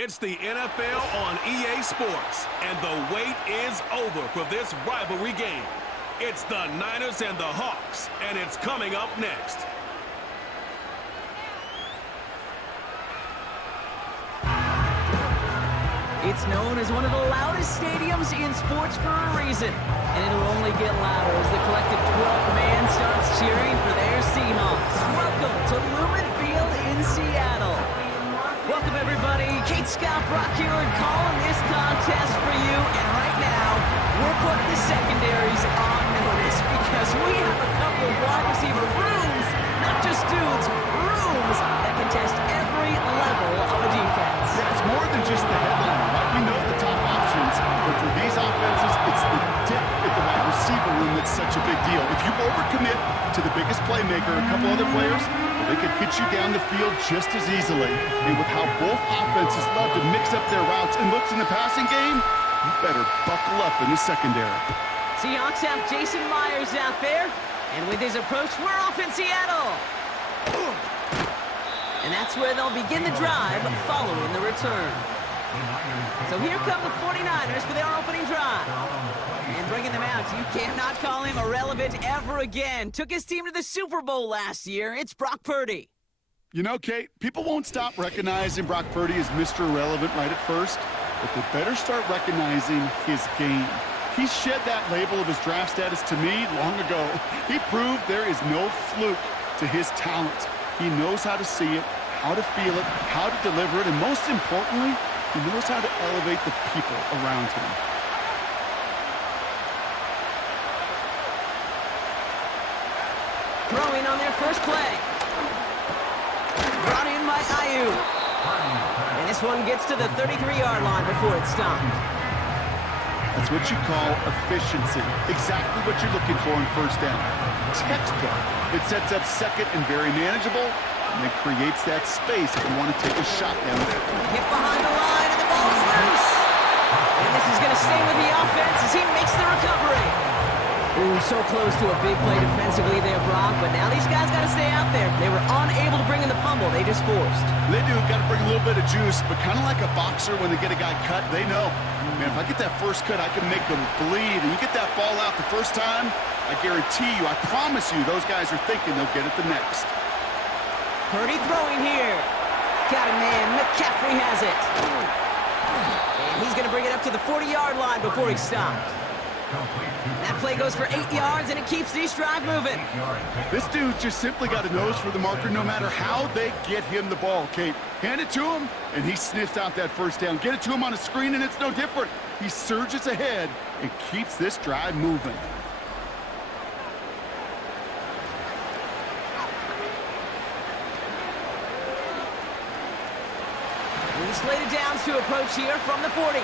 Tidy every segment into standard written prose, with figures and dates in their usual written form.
It's the NFL on EA Sports, and the wait is over for this rivalry game. It's the Niners and the Hawks, and it's coming up next. It's known as one of the loudest stadiums in sports for a reason, and it'll only get louder as the collective 12th man starts cheering for their Seahawks. Welcome to Lumen Field in Seattle. Welcome, everybody. Kate Scott, Brock here, calling this contest for you, and right now, we're putting the secondaries on notice because we have a couple of wide receiver rooms, not just dudes, rooms that contest every level of a defense. Yeah, it's more than just the headliner, right? We know the top options, but for these offenses, it's the depth at the wide receiver room that's such a big deal. If you overcommit to the biggest playmaker, a couple other players, they could hit you down the field just as easily. And with how both offenses love to mix up their routes and looks in the passing game, you better buckle up in the secondary. Seahawks have Jason Myers out there, and with his approach, we're off in Seattle. And that's where they'll begin the drive following the return. So here come the 49ers for their opening drive. And bringing them out, you cannot call him irrelevant ever again. Took his team to the Super Bowl last year. It's Brock Purdy. You know, Kate, people won't stop recognizing Brock Purdy as Mr. Irrelevant right at first, but they better start recognizing his game. He shed that label of his draft status to me long ago. He proved there is no fluke to his talent. He knows how to see it, how to feel it, how to deliver it, and most importantly, he knows how to elevate the people around him. Throwing on their first play. Brought in by Yahoo. And this one gets to the 33-yard line before it's stopped. That's what you call efficiency. Exactly what you're looking for in first down. Textbook. It sets up second and very manageable, and it creates that space if you want to take a shot down. Hit behind the line, and the ball is loose. And this is going to stay with the offense as he makes the recovery. Ooh, so close to a big play defensively there, Brock, but now these guys got to stay out there. They were unable to bring in the fumble they just forced. They do, got to bring a little bit of juice, but kind of like a boxer when they get a guy cut, they know, man, if I get that first cut, I can make them bleed, and you get that ball out the first time, I guarantee you, I promise you, those guys are thinking they'll get it the next. Purdy throwing here. Got it, man. McCaffrey has it. And he's going to bring it up to the 40-yard line before he stopped. That play goes for 8 yards, and it keeps this drive moving. This dude just simply got a nose for the marker no matter how they get him the ball, Kate. Hand it to him, and he sniffs out that first down. Get it to him on a screen, and it's no different. He surges ahead and keeps this drive moving. We slated downs to approach here from the 40.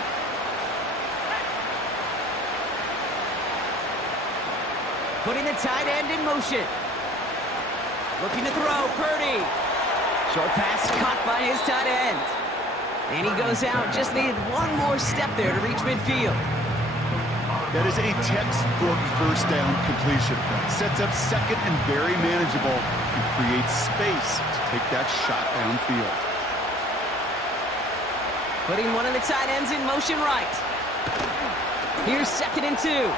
Putting the tight end in motion. Looking to throw, Purdy. Short pass caught by his tight end. And he goes out, just needed one more step there to reach midfield. That is a textbook first down completion. Sets up second and very manageable and creates space to take that shot downfield. Putting one of the tight ends in motion right. Here's 2nd and 2.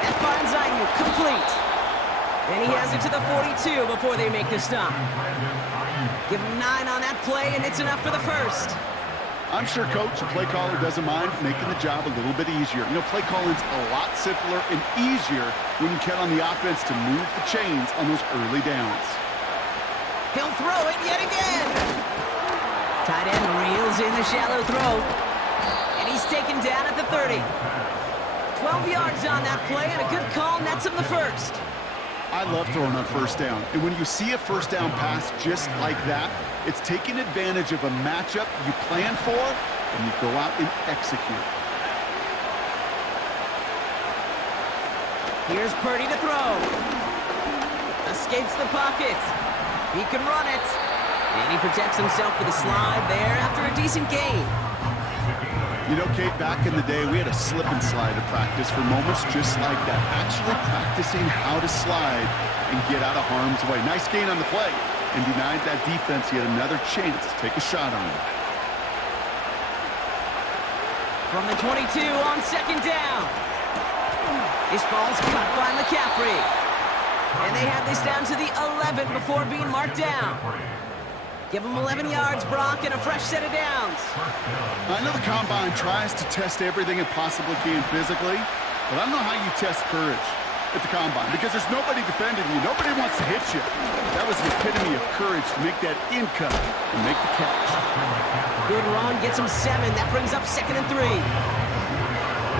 That finds Yahoo complete. And he has it to the 42 before they make the stop. Give him 9 on that play, and it's enough for the first. I'm sure Coach, the play caller, doesn't mind making the job a little bit easier. You know, play calling's a lot simpler and easier when you count on the offense to move the chains on those early downs. He'll throw it yet again. Tight end reels in the shallow throw. And he's taken down at the 30. 12 yards on that play, and a good call nets him the first. I love throwing on first down. And when you see a first down pass just like that, it's taking advantage of a matchup you plan for, and you go out and execute. Here's Purdy to throw. Escapes the pocket. He can run it. And he protects himself with a slide there after a decent gain. You know, Kate, back in the day, we had a slip and slide to practice for moments just like that. Actually practicing how to slide and get out of harm's way. Nice gain on the play, and denied that defense yet another chance to take a shot on him. From the 22 on second down. This ball's cut by McCaffrey. And they have this down to the 11 before being marked down. Give them 11 yards, Brock, and a fresh set of downs. I know the Combine tries to test everything it possibly can physically, but I don't know how you test courage at the Combine, because there's nobody defending you. Nobody wants to hit you. That was the epitome of courage to make that in cut and make the catch. Good run, gets him 7. That brings up 2nd and 3.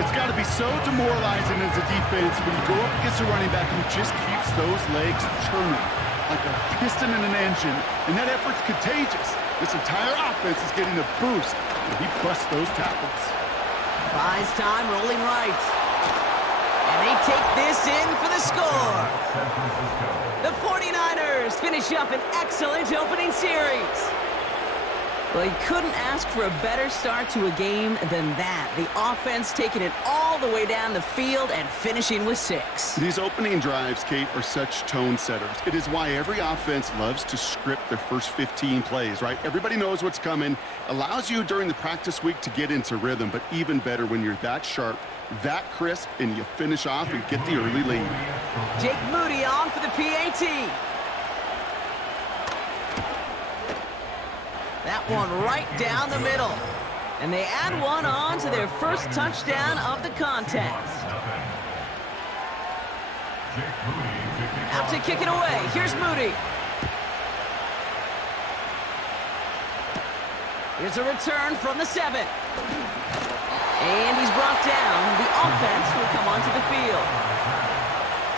It's got to be so demoralizing as a defense when you go up against a running back who just keeps those legs churning like a piston in an engine, and that effort's contagious. This entire offense is getting a boost when he busts those tackles. Buys time, rolling right. And they take this in for the score. The 49ers finish up an excellent opening series. Well, you couldn't ask for a better start to a game than that. The offense taking it all the way down the field and finishing with 6. These opening drives, Kate, are such tone setters. It is why every offense loves to script their first 15 plays, right? Everybody knows what's coming. Allows you during the practice week to get into rhythm, but even better when you're that sharp, that crisp, and you finish off and get the early lead. Jake Moody on for the PAT. That one right down the middle. And they add one on to their first touchdown of the contest. Out to kick it away. Here's Moody. Here's a return from the 7. And he's brought down. The offense will come onto the field.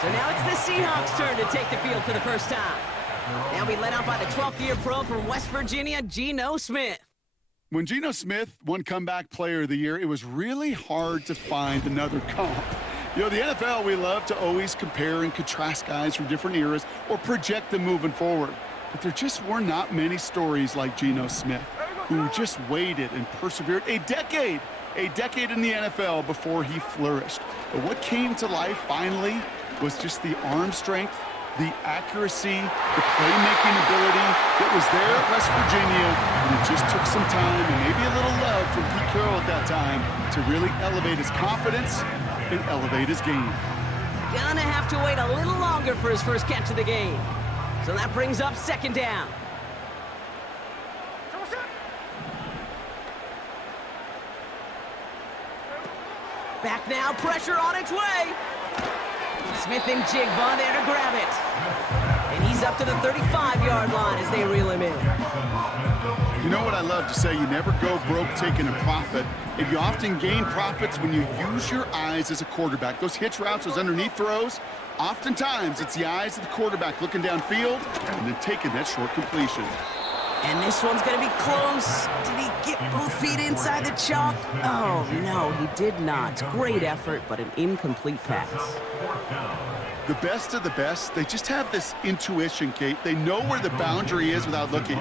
So now it's the Seahawks' turn to take the field for the first time. They'll be led out by the 12th-year pro from West Virginia, Geno Smith. When Geno Smith won Comeback Player of the Year, it was really hard to find another comp. You know, the NFL, we love to always compare and contrast guys from different eras or project them moving forward. But there just were not many stories like Geno Smith, who just waited and persevered a decade in the NFL before he flourished. But what came to life finally was just the arm strength, the accuracy, the playmaking ability that was there at West Virginia, and it just took some time and maybe a little love from Pete Carroll at that time to really elevate his confidence and elevate his game. Gonna have to wait a little longer for his first catch of the game. So that brings up 2nd down. Back now, pressure on its way. Smith and Jigba there to grab it. And he's up to the 35-yard line as they reel him in. You know what I love to say? You never go broke taking a profit. And you often gain profits when you use your eyes as a quarterback. Those hitch routes, those underneath throws, oftentimes it's the eyes of the quarterback looking downfield and then taking that short completion. And this one's going to be close. Did he get both feet inside the chalk? Oh, no, he did not. Great effort, but an incomplete pass. The best of the best, they just have this intuition, Kate. They know where the boundary is without looking.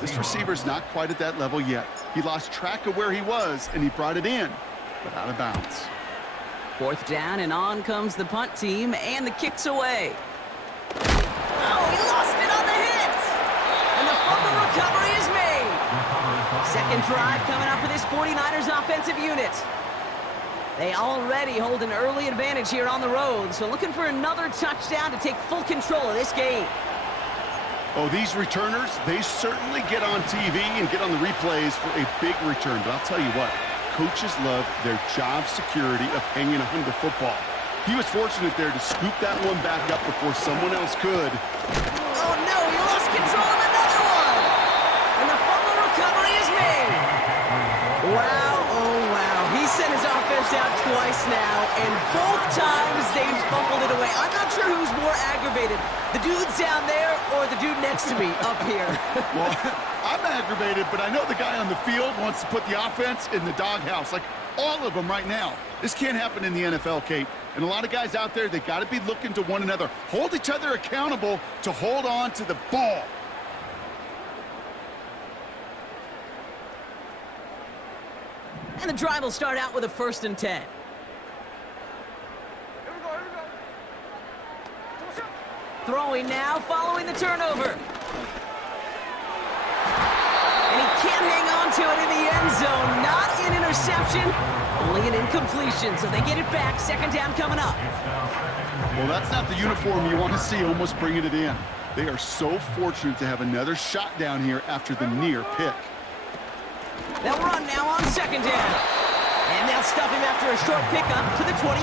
This receiver's not quite at that level yet. He lost track of where he was, and he brought it in, but out of bounds. 4th down, and on comes the punt team, and the kick's away. Oh, he lost it on the hit! And the fumble recovery is made. 2nd drive coming up for this 49ers offensive unit. They already hold an early advantage here on the road, so looking for another touchdown to take full control of this game. Oh, these returners, they certainly get on TV and get on the replays for a big return. But I'll tell you what, coaches love their job security of hanging on to the football. He was fortunate there to scoop that one back up before someone else could. Oh, no, he lost control of another one. And the fumble recovery is made. Wow, oh, wow. He sent his offense out twice now, and both times they've fumbled it away. I'm not sure who's more aggravated, the dudes down there or the dude next to me up here. Well, I'm aggravated, but I know the guy on the field wants to put the offense in the doghouse, like all of them right now. This can't happen in the NFL, Kate. And a lot of guys out there, they got to be looking to one another. Hold each other accountable to hold on to the ball. And the drive will start out with a 1st and 10. Throwing now, following the turnover. And he can't hang on to it in the end zone. Not an reception, only an incompletion, so they get it back. Second down coming up. Well, that's not the uniform you want to see almost bringing it in. They are so fortunate to have another shot down here after the near pick. They'll run now on second down. And they'll stop him after a short pickup to the 24.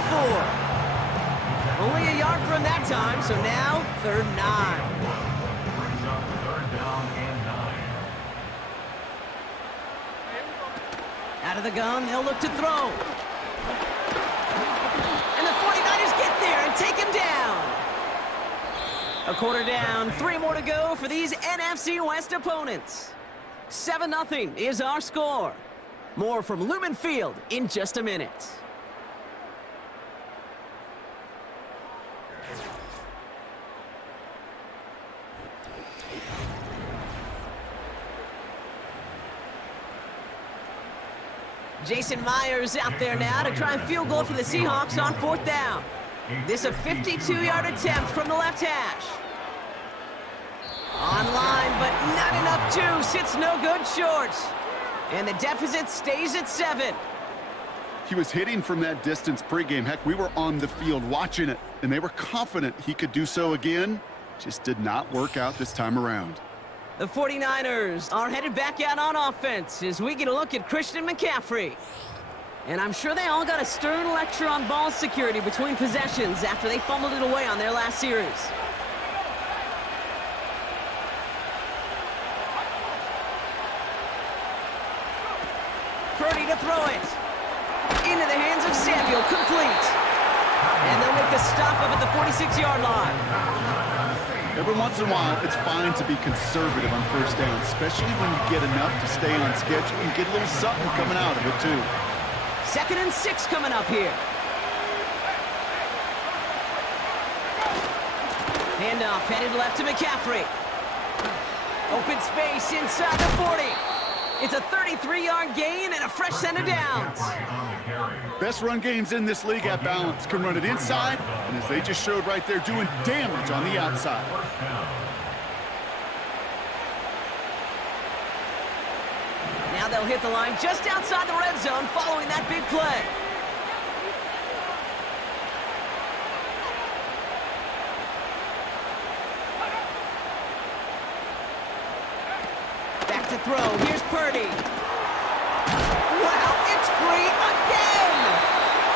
Only a yard from that time, so now 3rd and 9. Out of the gun, they'll look to throw. And the 49ers get there and take him down. A quarter down, 3 more to go for these NFC West opponents. 7-0 is our score. More from Lumen Field in just a minute. Jason Myers out there now to try and field goal for the Seahawks on 4th down. This a 52-yard attempt from the left hash. Online, but not enough juice. It's no good short. And the deficit stays at 7. He was hitting from that distance pregame. Heck, we were on the field watching it, and they were confident he could do so again. Just did not work out this time around. The 49ers are headed back out on offense as we get a look at Christian McCaffrey. And I'm sure they all got a stern lecture on ball security between possessions after they fumbled it away on their last series. Purdy to throw it. Into the hands of Samuel, complete. And they'll make the stop up at the 46-yard line. Every once in a while, it's fine to be conservative on 1st down, especially when you get enough to stay on schedule and get a little something coming out of it, too. 2nd and 6 coming up here. Handoff headed left to McCaffrey. Open space inside the 40. It's a 33-yard gain and a fresh set of downs. Best run games in this league at balance. Can run it inside, and as they just showed right there, doing damage on the outside. Now they'll hit the line just outside the red zone following that big play. Back to throw. Here's Purdy. Wow, it's free again!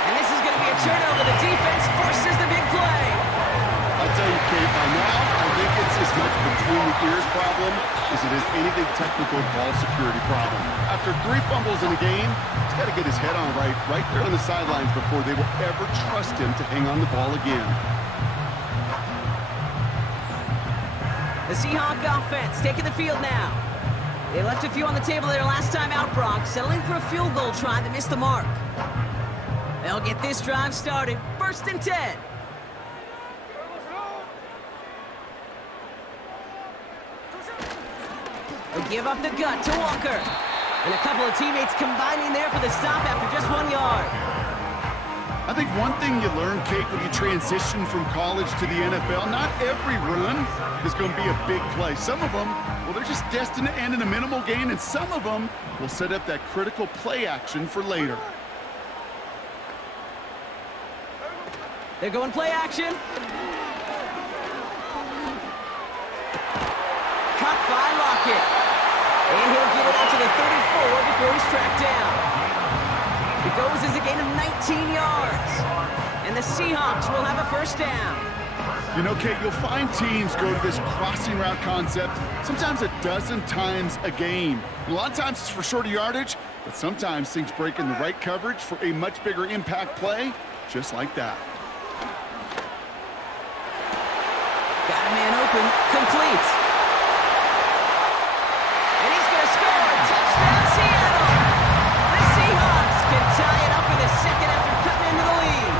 And this is going to be a turnover. The defense forces the big play. I'll tell you, Kate, by now, I think it's as much between the ears problem as it is anything technical ball security problem. After 3 fumbles in a game, he's got to get his head on right there on the sidelines before they will ever trust him to hang on the ball again. The Seahawks offense taking the field now. They left a few on the table their last time out, Brock, settling for a field goal try that missed the mark. They'll get this drive started. 1st and 10. They give up the gut to Walker. And a couple of teammates combining there for the stop after just 1 yard. I think one thing you learn, Kate, when you transition from college to the NFL, not every run is going to be a big play. Some of them, well, they're just destined to end in a minimal gain, and some of them will set up that critical play action for later. They're going play action. Cut by Lockett. And he'll get it out to the 34 before he's tracked down. It goes as a gain of 19 yards. And the Seahawks will have a 1st down. You know, Kate, you'll find teams go to this crossing route concept sometimes a dozen times a game. A lot of times it's for shorter yardage, but sometimes things break in the right coverage for a much bigger impact play, just like that. Got a man open, complete. And he's going to score. Touchdown, Seattle. The Seahawks can tie it up in the 2nd after cutting into the lead.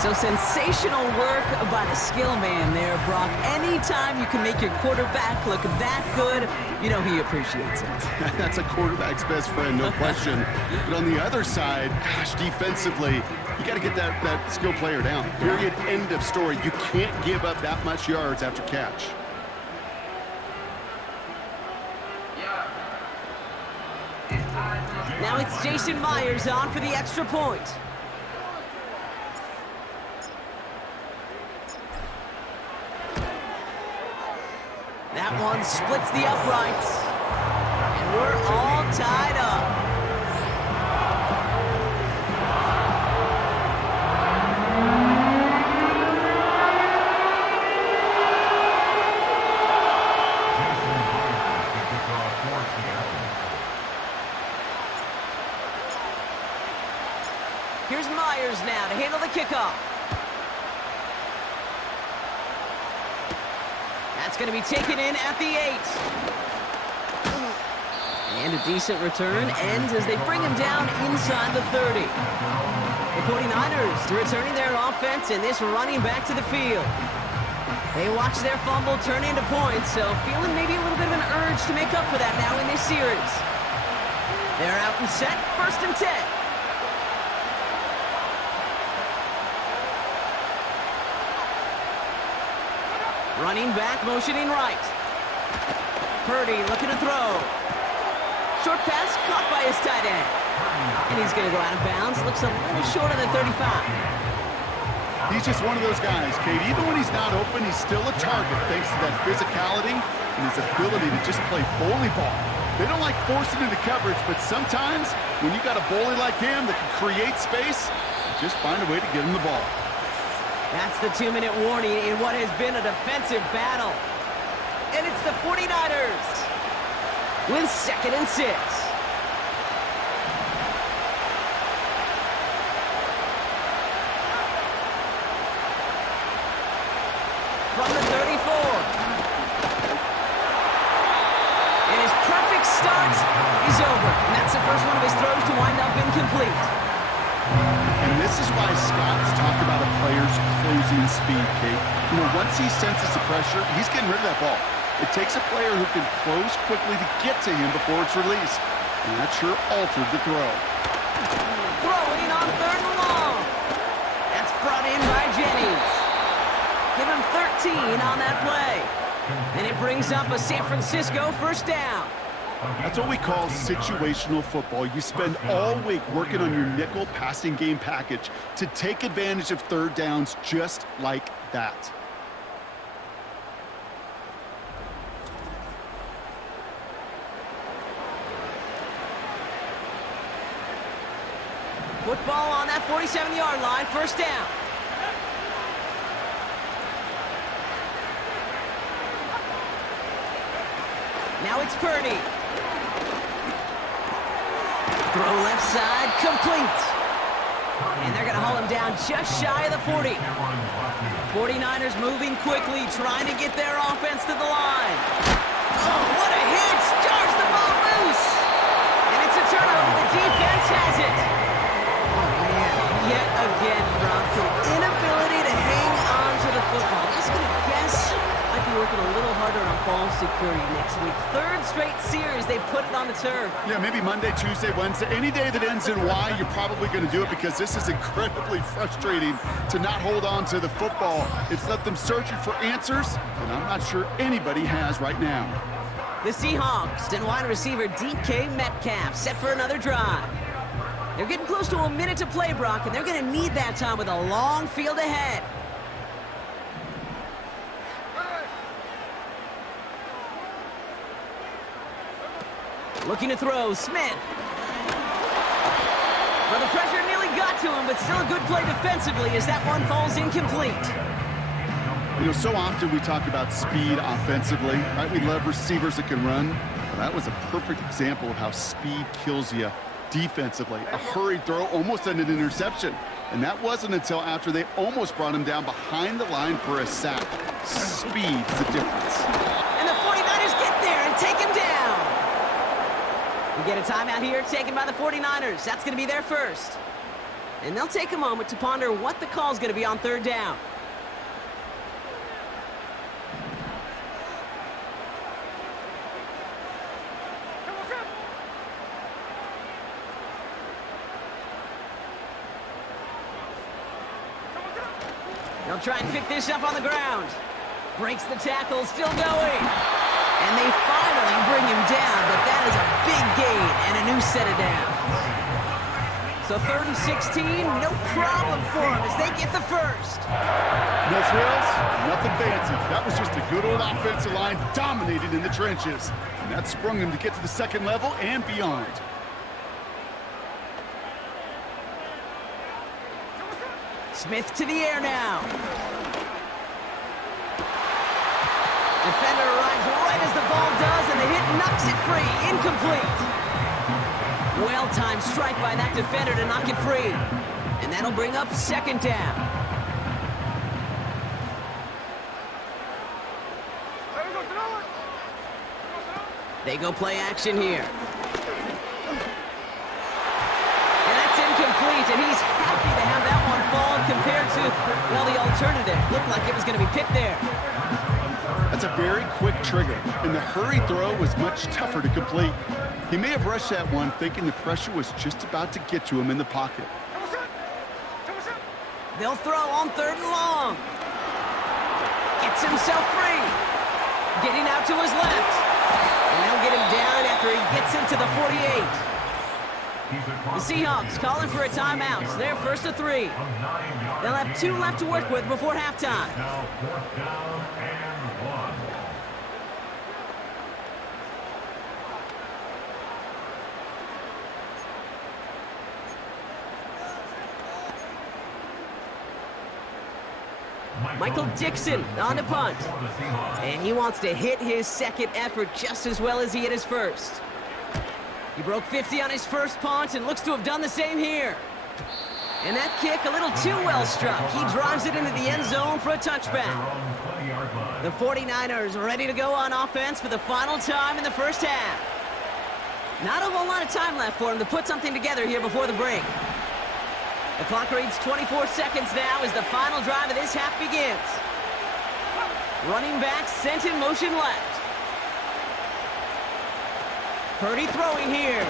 So sensational work by the skill man there, Brock. Anytime you can make your quarterback look that good, you know he appreciates it. That's a quarterback's best friend, no question. But on the other side, gosh, defensively, you got to get that skill player down. Period, end of story. You can't give up that much yards after catch. Now it's Jason Myers on for the extra point. That one splits the uprights. And we're all tied up. Here's Myers now to handle the kickoff. That's going to be taken in at the 8. And a decent return ends as they bring him down inside the 30. The 49ers returning their offense and this running back to the field. They watch their fumble turn into points, so feeling maybe a little bit of an urge to make up for that now in this series. They're out and set, 1st and 10. Running back, motioning right. Purdy looking to throw. Short pass caught by his tight end. And he's going to go out of bounds. Looks a little short of the 35. He's just one of those guys, Kate. Even when he's not open, he's still a target thanks to that physicality and his ability to just play bully ball. They don't like forcing into coverage, but sometimes when you got a bully like him that can create space, just find a way to get him the ball. That's the 2-minute warning in what has been a defensive battle. And it's the 49ers with 2nd and 6. From the 34. And his perfect start is over. And that's the first one of his throws to wind up incomplete. And this is why Scott's talk about a player's closing speed, Kate. You know, once he senses the pressure, he's getting rid of that ball. It takes a player who can close quickly to get to him before it's released. And that sure altered the throw. Throwing on 3rd and long. That's brought in by Jennings. Give him 13 on that play. And it brings up a San Francisco 1st down. That's what we call situational football. You spend all week working on your nickel passing game package to take advantage of 3rd downs just like that. Football on that 47-yard line, 1st down. Now it's Purdy. Throw left side, complete. And they're going to haul him down just shy of the 40. 49ers moving quickly, trying to get their offense to the line. Oh, what a hit! Jars the ball loose! And it's a turnover. The defense has it. Oh, man. Yet again, Brock, the inability to hang on to the football. Just going to guess might be working a little harder on ball security next week. 3rd straight series they put it on the turf. Yeah, maybe Monday, Tuesday, Wednesday. Any day that ends in Y, you're probably going to do it because this is incredibly frustrating to not hold on to the football. It's left them searching for answers, and I'm not sure anybody has right now. The Seahawks and wide receiver DK Metcalf set for another drive. They're getting close to a minute to play, Brock, and they're going to need that time with a long field ahead. Looking to throw, Smith. Well, the pressure nearly got to him, but still a good play defensively as that one falls incomplete. You know, so often we talk about speed offensively, right? We love receivers that can run. Well, that was a perfect example of how speed kills you defensively. A hurried throw almost ended an interception. And that wasn't until after they almost brought him down behind the line for a sack. Speed's the difference. And the 49ers get there and take him down. We get a timeout here taken by the 49ers. That's going to be their first. And they'll take a moment to ponder what the call is going to be on 3rd down. They'll try and pick this up on the ground. Breaks the tackle, still going. And they finally bring him down, but that is a big gain and a new set it down. So 3rd and 16, no problem for them as they get the first. No frills, nothing fancy. That was just a good old offensive line dominating in the trenches. And that sprung them to get to the second level and beyond. Smith to the air now. Defender arrives right as the ball does, and the hit knocks it free. Incomplete. Well-timed strike by that defender to knock it free. And that'll bring up 2nd down. They go play action here. And that's incomplete, and he's happy to have that one fall compared to, well, the alternative. Looked like it was going to be picked there. That's a very quick trigger, and the hurry throw was much tougher to complete. He may have rushed that one thinking the pressure was just about to get to him in the pocket. They'll throw on 3rd and long. Gets himself free. Getting out to his left. And they'll get him down after he gets into the 48. The Seahawks calling for a timeout. They're 1st and 3. They'll have 2 left to work with before halftime. Now 4th down and 1. Michael Dixon on the punt. And he wants to hit his 2nd effort just as well as he hit his 1st. He broke 50 on his 1st punt and looks to have done the same here. And that kick a little too well struck. He drives it into the end zone for a touchback. The 49ers ready to go on offense for the final time in the 1st half. Not a whole lot of time left for him to put something together here before the break. The clock reads 24 seconds now as the final drive of this half begins. Running back sent in motion left. Purdy throwing here.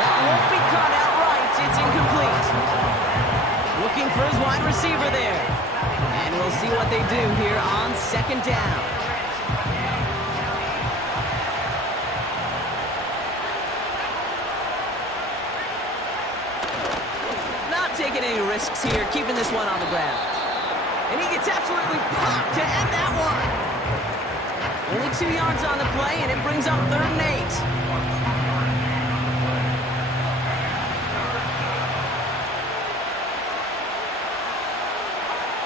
That won't be caught outright. It's incomplete. Looking for his wide receiver there. And we'll see what they do here on 2nd down. Taking any risks here, keeping this one on the ground. And he gets absolutely popped to end that one. Only 2 yards on the play, and it brings up 3rd and 8.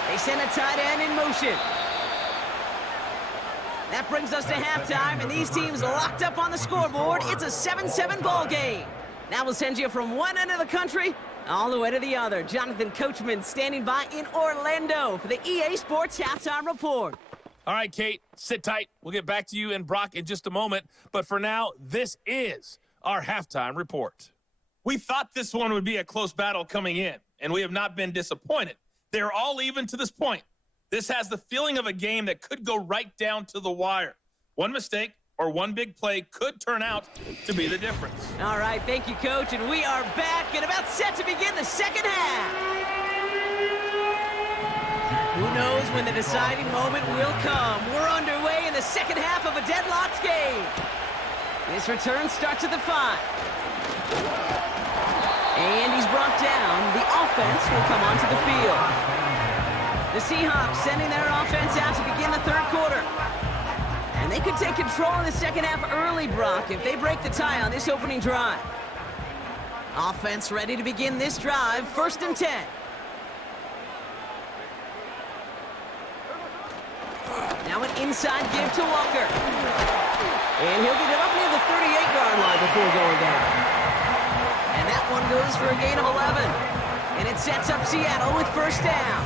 They send a tight end in motion. That brings us to halftime, and these teams locked up on the scoreboard. It's a 7-7 ball game. Now we'll send you from one end of the country all the way to the other. Jonathan Coachman standing by in Orlando for the EA Sports Halftime Report. All right, Kate, sit tight. We'll get back to you and Brock in just a moment. But for now, this is our Halftime Report. We thought this one would be a close battle coming in, and we have not been disappointed. They're all even to this point. This has the feeling of a game that could go right down to the wire. One mistake or one big play could turn out to be the difference. All right, thank you, Coach, and we are back and about set to begin the 2nd half. Who knows when the deciding moment will come? We're underway in the 2nd half of a deadlocked game. This return starts at the 5. And he's brought down. The offense will come onto the field. The Seahawks sending their offense out to begin the 3rd quarter. And they could take control in the 2nd half early, Brock, if they break the tie on this opening drive. Offense ready to begin this drive, 1st and 10. Now an inside give to Walker. And he'll get it up near the 38-yard line before going down. And that one goes for a gain of 11. And it sets up Seattle with 1st down.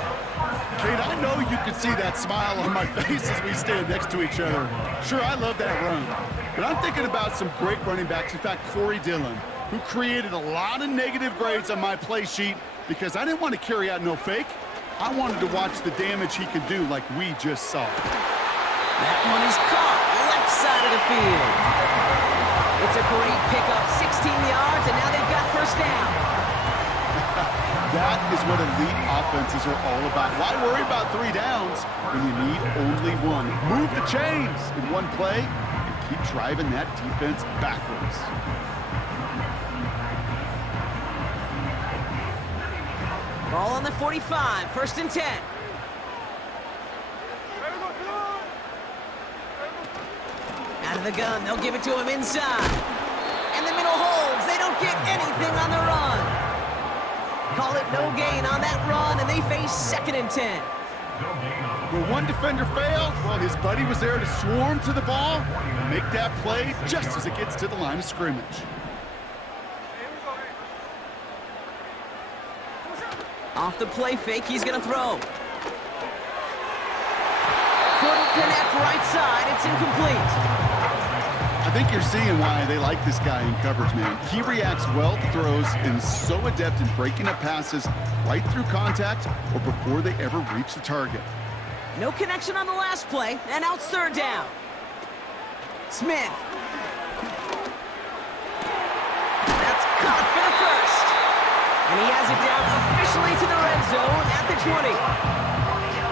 Kate, I know you can see that smile on my face as we stand next to each other. Sure, I love that run. But I'm thinking about some great running backs. In fact, Corey Dillon, who created a lot of negative grades on my play sheet because I didn't want to carry out no fake. I wanted to watch the damage he could do like we just saw. That one is caught left side of the field. It's a great pickup, 16 yards, and now they've got 1st down. That is what elite offenses are all about. Why worry about 3 downs when you need only 1? Move the chains in one play and keep driving that defense backwards. Ball on the 45, 1st and 10. Out of the gun, they'll give it to him inside. And the middle holds. They don't get anything on the run. Call it no gain on that run, and they face 2nd and 10. Where one defender failed, well, his buddy was there to swarm to the ball and make that play just as it gets to the line of scrimmage. Off the play fake, he's going to throw. Couldn't connect right side. It's incomplete. I think you're seeing why they like this guy in coverage, man. He reacts well to throws and is so adept in breaking up passes right through contact or before they ever reach the target. No connection on the last play, and now it's 3rd down. Smith. That's caught for the 1st. And he has it down officially to the red zone at the 20.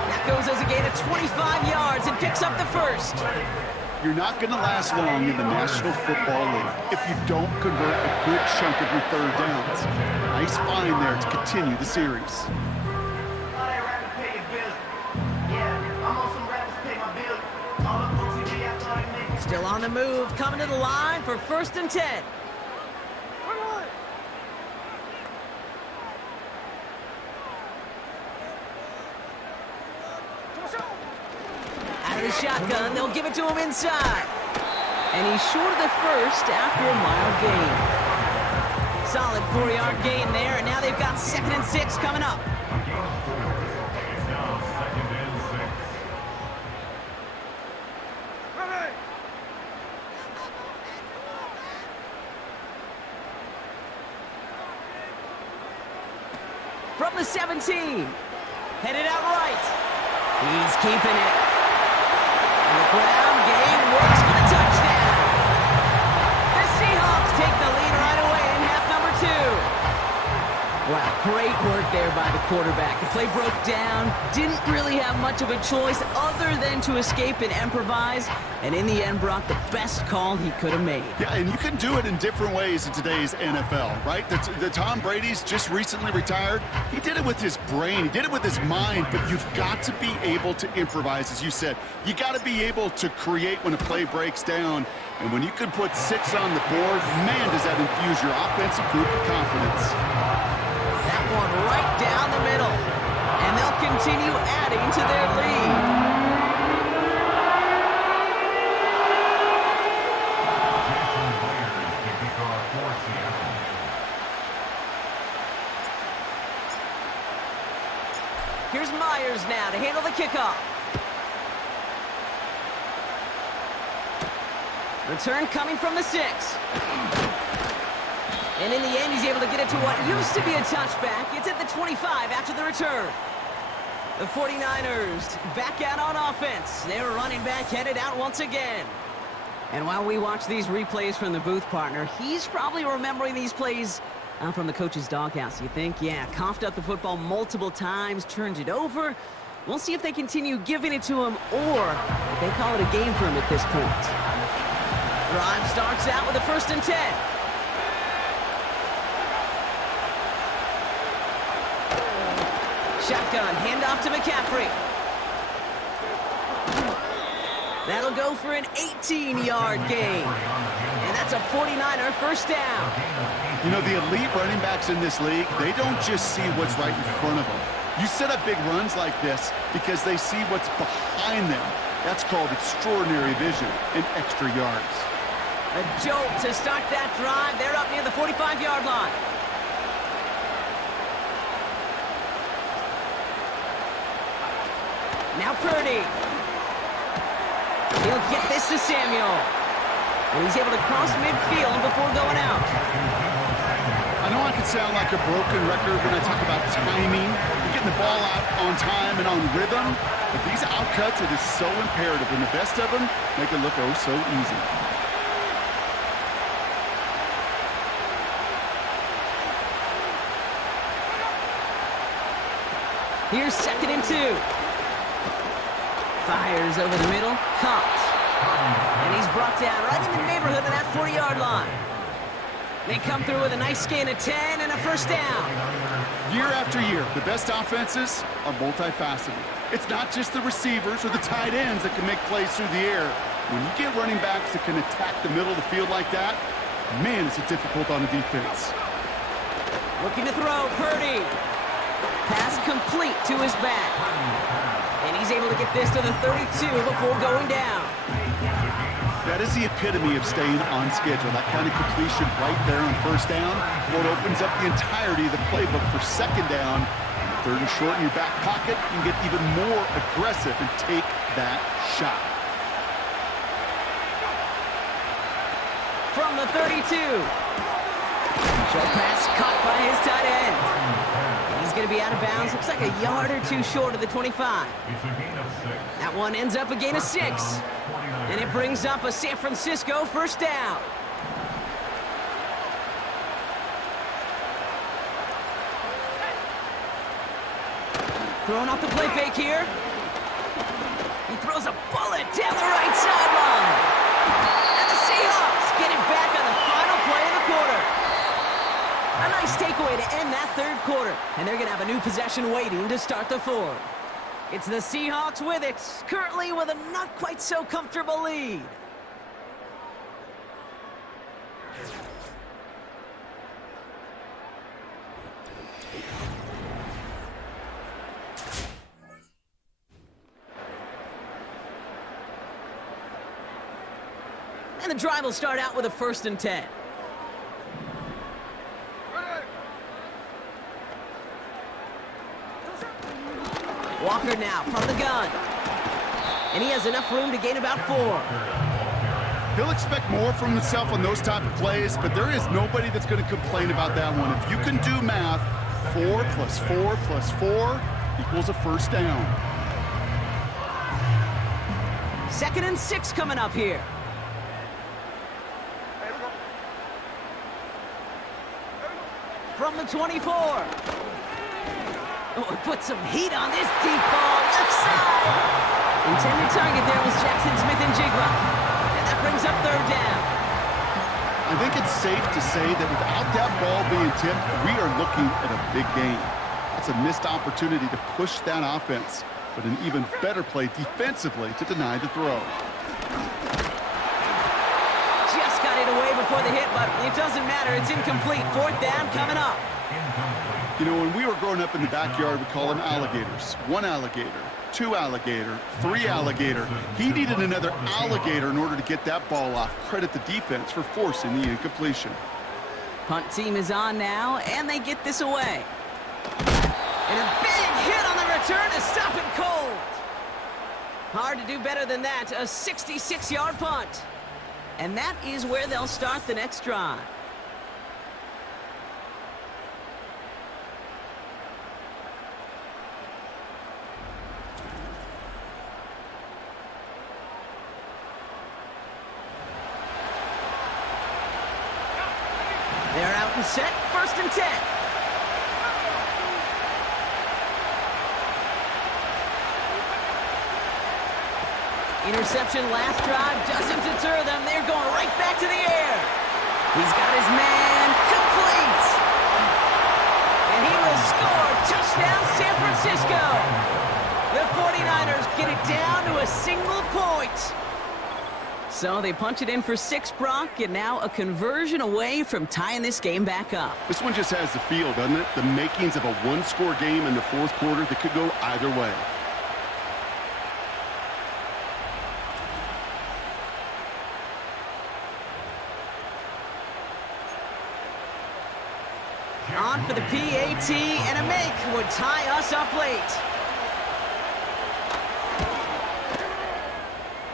That goes as a gain of 25 yards and picks up the 1st. You're not going to last long in the National Football League if you don't convert a good chunk of your 3rd downs. Nice find there to continue the series. Still on the move, coming to the line for 1st and 10. Out of the shotgun, they'll give it to him inside. And he's short of the 1st after a mild gain. Solid 4-yard gain there, and now they've got 2nd and 6 coming up. From the 17, headed out right. He's keeping it. And the ground game works for the touchdown. The Seahawks take the lead right away in half number 2. Wow, great work there by the quarterback. The play broke down, didn't really have much of a choice other than to escape and improvise. And in the end, Brock, the best call he could have made. Yeah, and you can do it in different ways in today's NFL, right? The Tom Brady's just recently retired. He did it with his brain. He did it with his mind, but you've got to be able to improvise, as you said. You got to be able to create when a play breaks down. And when you can put 6 on the board, man, does that infuse your offensive group with confidence. That one right down the middle. And they'll continue adding to their lead. Here's Myers now to handle the kickoff. Return coming from the 6. And in the end, he's able to get it to what used to be a touchback. It's at the 25 after the return. The 49ers back out on offense. Their running back headed out once again. And while we watch these replays from the booth partner, he's probably remembering these plays from the coach's doghouse. You think? Yeah, coughed up the football multiple times, turned it over. We'll see if they continue giving it to him or if they call it a game for him at this point. Drive starts out with a 1st and 10. Shotgun, handoff to McCaffrey. That'll go for an 18-yard gain. And that's a 49er 1st down. You know, the elite running backs in this league, they don't just see what's right in front of them. You set up big runs like this because they see what's behind them. That's called extraordinary vision and extra yards. A jolt to start that drive. They're up near the 45-yard line. Now Purdy. He'll get this to Samuel. And he's able to cross midfield before going out. I know I could sound like a broken record when I talk about timing, getting the ball out on time and on rhythm, but these outcuts, it is so imperative, and the best of them make it look oh so easy. Here's 2nd and 2. Fires over the middle, caught. And he's brought down right in the neighborhood of that 40-yard line. They come through with a nice gain of 10 and a first down. Year after year, the best offenses are multifaceted. It's not just the receivers or the tight ends that can make plays through the air. When you get running backs that can attack the middle of the field like that, man, it's difficult on the defense. Looking to throw, Purdy. Pass complete to his back. And he's able to get this to the 32 before going down. That is the epitome of staying on schedule. That kind of completion right there on first down. Well, it opens up the entirety of the playbook for second down. Third and short in your back pocket, you can get even more aggressive and take that shot. From the 32. Short pass caught by his tight end. And he's going to be out of bounds. Looks like a yard or two short of the 25. That one ends up a gain of 6. And it brings up a San Francisco first down. Throwing off the play fake here. He throws a bullet down the right sideline. And the Seahawks get it back on the final play of the quarter. A nice takeaway to end that third quarter. And they're going to have a new possession waiting to start the fourth. It's the Seahawks with it, currently with a not quite so comfortable lead. And the drive will start out with a 1st and 10. Walker now from the gun. And he has enough room to gain about 4. He'll expect more from himself on those type of plays, but there is nobody that's going to complain about that one. If you can do math, 4 plus 4 plus 4 equals a first down. 2nd and 6 coming up here. From the 24. Oh, it put some heat on this deep ball, left side. Intended target there was Jackson Smith and Jigba. And that brings up 3rd down. I think it's safe to say that without that ball being tipped, we are looking at a big game. It's a missed opportunity to push that offense, but an even better play defensively to deny the throw. Just got it away before the hit, but it doesn't matter. It's incomplete. 4th down coming up. You know, when we were growing up in the backyard, we call them alligators. 1 alligator, 2 alligator, 3 alligator. He needed another alligator in order to get that ball off. Credit the defense for forcing the incompletion. Punt team is on now, and they get this away. And a big hit on the return to stop it cold. Hard to do better than that. A 66-yard punt. And that is where they'll start the next drive. They're out and set, 1st and 10. Interception last drive doesn't deter them. They're going right back to the air. He's got his man complete. And he will score. Touchdown, San Francisco. The 49ers get it down to a single point. So they punch it in for 6, Brock, and now a conversion away from tying this game back up. This one just has the feel, doesn't it? The makings of a 1-score game in the 4th quarter that could go either way. On for the PAT, and a make would tie us up late.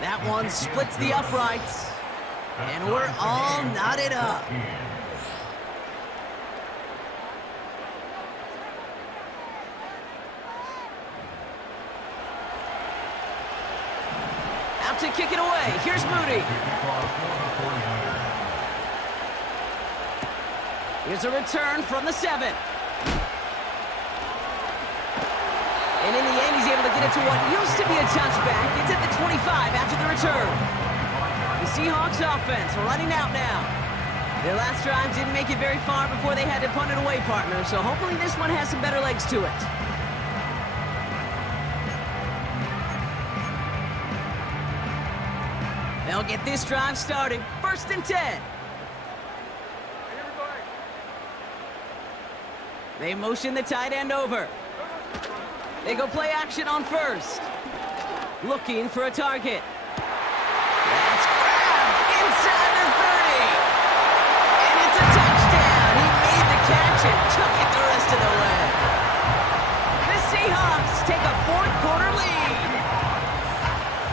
That one splits the uprights, and we're all knotted up. Out to kick it away. Here's Moody. Here's a return from the 7. And in the end, he's able to get it to what used to be a touchback. It's at the 25 after the return. The Seahawks offense running out now. Their last drive didn't make it very far before they had to punt it away, partner, so hopefully this one has some better legs to it. They'll get this drive started. 1st and 10. They motion the tight end over. They go play action on 1st. Looking for a target. That's grabbed inside the 30. And it's a touchdown. He made the catch and took it the rest of the way. The Seahawks take a 4th quarter lead.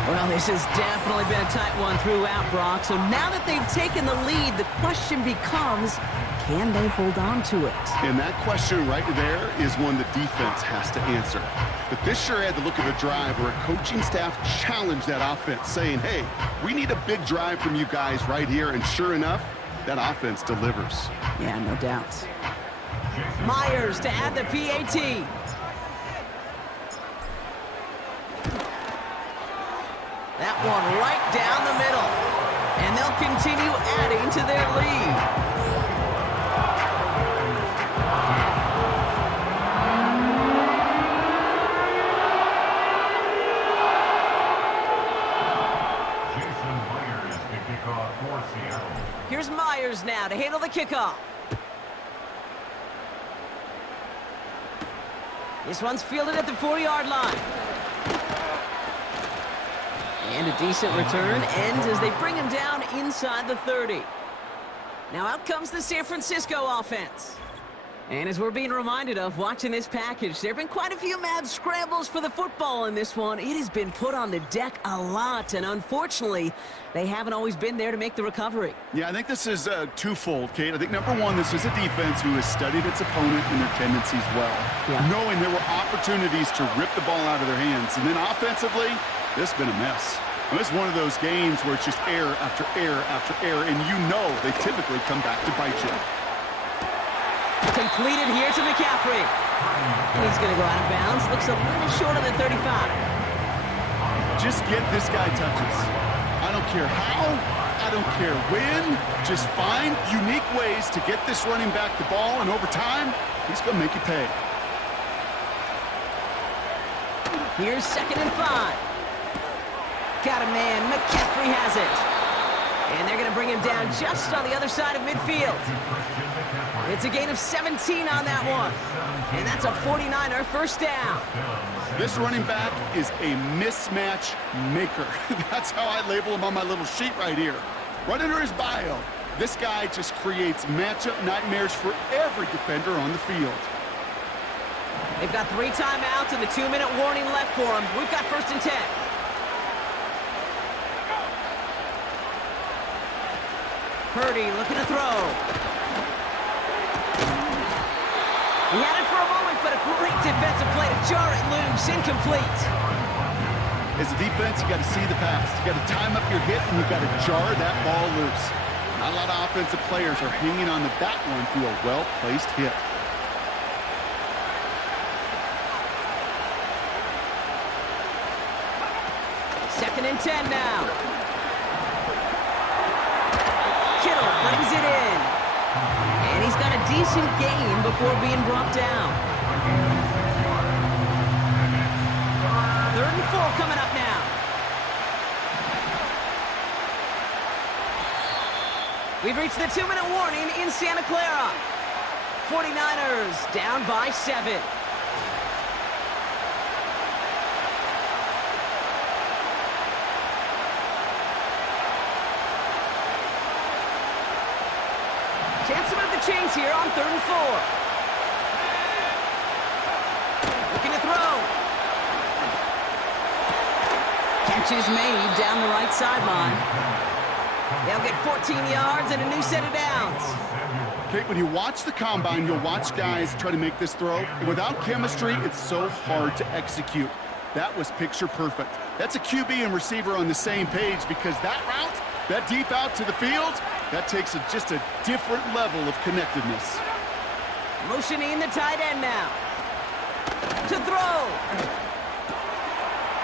Well, this has definitely been a tight one throughout, Brock. So now that they've taken the lead, the question becomes, can they hold on to it? And that question right there is one the defense has to answer. But this sure had the look of a drive where a coaching staff challenged that offense, saying, hey, we need a big drive from you guys right here. And sure enough, that offense delivers. Yeah, no doubt. Myers to add the PAT. That one right down the middle. And they'll continue adding to their lead. Here's Myers now to handle the kickoff. This one's fielded at the 4-yard line. And a decent return ends as they bring him down inside the 30. Now out comes the San Francisco offense. And as we're being reminded of watching this package, there have been quite a few mad scrambles for the football in this one. It has been put on the deck a lot, and unfortunately, they haven't always been there to make the recovery. Yeah, I think this is twofold, Kate. I think, number one, this is a defense who has studied its opponent and their tendencies well, knowing there were opportunities to rip the ball out of their hands. And then offensively, this has been a mess. And this is one of those games where it's just error after error after error, and you know they typically come back to bite you. Completed here to McCaffrey. He's going to go out of bounds. Looks a little short of the 35. Just get this guy touches. I don't care how, I don't care when. Just find unique ways to get this running back the ball, and over time, he's going to make you pay. Here's 2nd and 5. Got a man. McCaffrey has it. And they're going to bring him down just on the other side of midfield. It's a gain of 17 on that one. And that's a 49er first down. This running back is a mismatch maker. That's how I label him on my little sheet right here. Right under his bio, this guy just creates matchup nightmares for every defender on the field. They've got 3 timeouts and the 2-minute warning left for them. We've got 1st and 10. Purdy looking to throw. He had it for a moment, but a great defensive play to jar it loose. Incomplete. As a defense, you got to see the pass. You got to time up your hit, and you got to jar that ball loose. Not a lot of offensive players are hanging on to that one through a well-placed hit. Second and 10 now. Kittle brings it in. And he's got a decent gain before being brought down. 3rd and 4 coming up now. We've reached the 2-minute warning in Santa Clara. 49ers down by 7. Chance to move the chains here on 3rd and 4. Looking to throw. Catch is made down the right sideline. They'll get 14 yards and a new set of downs. Kate, when you watch the combine, you'll watch guys try to make this throw. Without chemistry, it's so hard to execute. That was picture perfect. That's a QB and receiver on the same page, because that route, that deep out to the field, that takes just a different level of connectedness. Motioning the tight end now. To throw.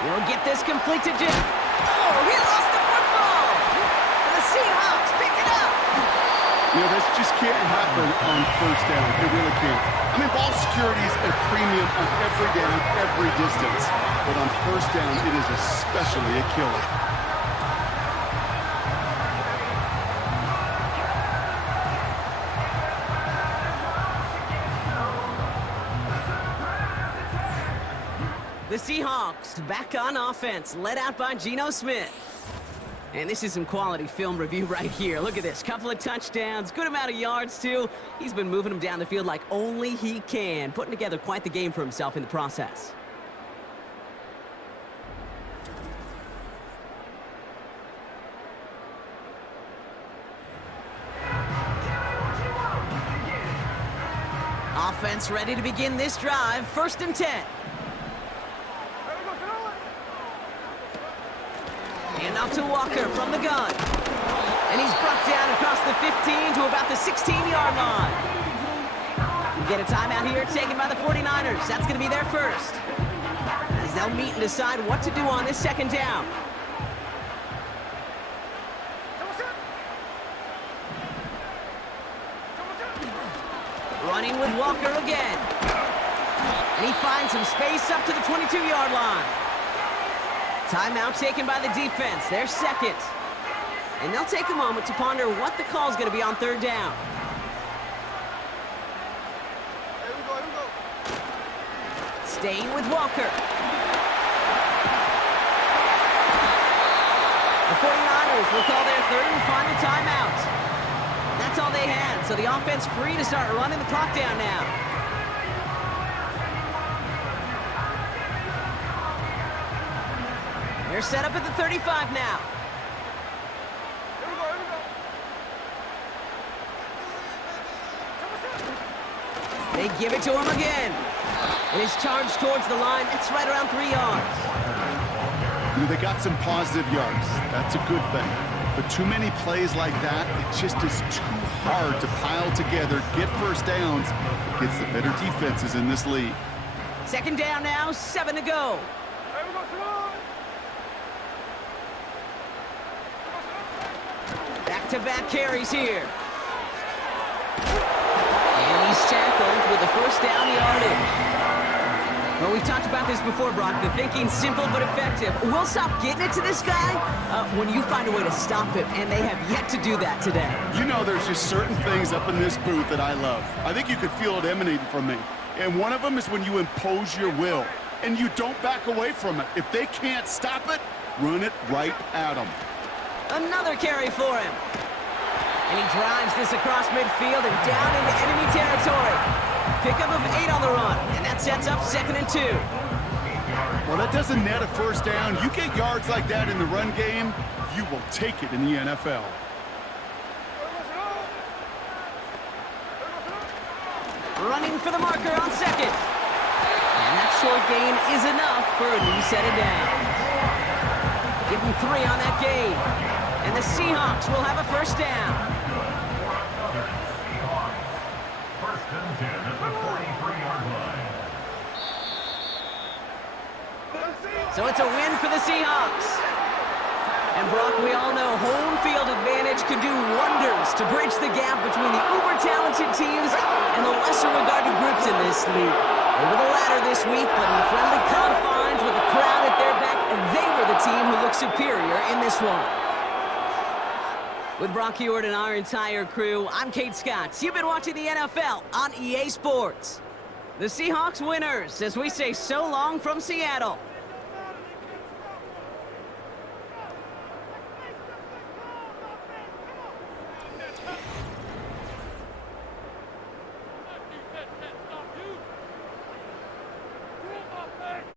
We'll get this complete to Jim. Oh, he lost the football. And the You know, this just can't happen on first down. It really can't. I mean, ball security is a premium on every down, every distance. But on first down, it is especially a killer. The Seahawks back on offense, led out by Geno Smith. And this is some quality film review right here. Look at this. Couple of touchdowns, good amount of yards, too. He's been moving them down the field like only he can, putting together quite the game for himself in the process. Offense ready to begin this drive. 1st and 10. Hand off to Walker from the gun. And he's brought down across the 15 to about the 16-yard line. We get a timeout here taken by the 49ers. That's going to be their first, as they'll meet and decide what to do on this 2nd down. Running with Walker again. And he finds some space up to the 22-yard line. Timeout taken by the defense, their 2nd. And they'll take a moment to ponder what the call is going to be on 3rd down. Staying with Walker. The 49ers will call their 3rd and final timeout. That's all they had, so the offense free to start running the clock down now. They're set up at the 35 now. They give it to him again. And he's charged towards the line. It's right around 3 yards. You know, they got some positive yards. That's a good thing. But too many plays like that, it just is too hard to pile together, get first downs against the better defenses in this league. 2nd down now, 7 to go. Back-to-back carries here. And he's tackled with the 1st down yardage. Well, we've talked about this before, Brock. The thinking's simple but effective. We'll stop getting it to this guy when you find a way to stop him, and they have yet to do that today. You know, there's just certain things up in this booth that I love. I think you could feel it emanating from me. And one of them is when you impose your will, and you don't back away from it. If they can't stop it, run it right at them. Another carry for him. And he drives this across midfield and down into enemy territory. Pickup of 8 on the run, and that sets up 2nd and 2. Well, that doesn't net a first down. You get yards like that in the run game, you will take it in the NFL. Running for the marker on 2nd. And that short gain is enough for a new set of downs. Give him 3 on that gain. And the Seahawks will have a 1st down. 1st and 10 at the 43-yard line. So it's a win for the Seahawks. And Brock, we all know home field advantage can do wonders to bridge the gap between the uber-talented teams and the lesser-regarded groups in this league. They were the latter this week, but in the friendly confines with the crowd at their back, they were the team who looked superior in this one. With Brock Ewart and our entire crew, I'm Kate Scott. You've been watching the NFL on EA Sports. The Seahawks winners, as we say so long from Seattle.